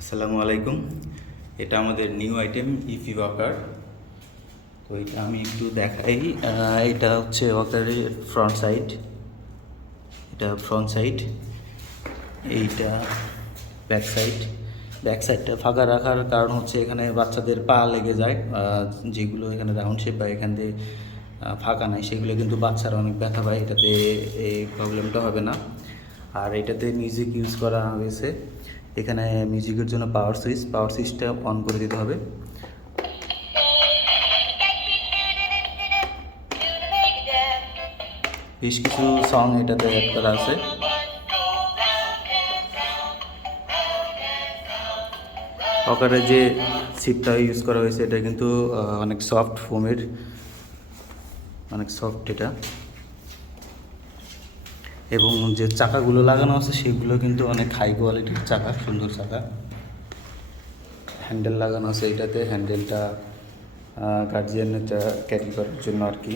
আসসালামু আলাইকুম। এটা আমাদের নিউ আইটেম ইফি ওয়াকার। তো এটা আমি একটু দেখাই। এটা হচ্ছে ওয়াকারের ফ্রন্ট সাইড, এটা ফ্রন্ট সাইড, এইটা ব্যাক সাইড। ব্যাক সাইডটা ফাঁকা রাখার কারণ হচ্ছে এখানে বাচ্চাদের পা লেগে যায়, যেগুলো এখানে রাউন্ড শেপ বা এখান দিয়ে ফাঁকা নাই, সেগুলো কিন্তু বাচ্চারা অনেক ব্যথা পায়। এটাতে এই প্রবলেমটা হবে না। আর এটাতে মিউজিক ইউজ করা হয়েছে। এখানে মিউজিকের জন্য পাওয়ার সুইচটা অন করে দিতে হবে। বেশ কিছু সং এটাতে অ্যাড করা আছে। ওকারে যে সিটটা ইউজ করা হয়েছে এটা কিন্তু অনেক সফট ফোমের, অনেক সফট এটা। এবং যে চাকাগুলো লাগানো আছে সেগুলো কিন্তু অনেক হাই কোয়ালিটির চাকা, সুন্দর চাকা। হ্যান্ডেল লাগানো আছে এটাতে, হ্যান্ডেলটা গার্জিয়ানটা ক্যারি করার জন্য আর কি।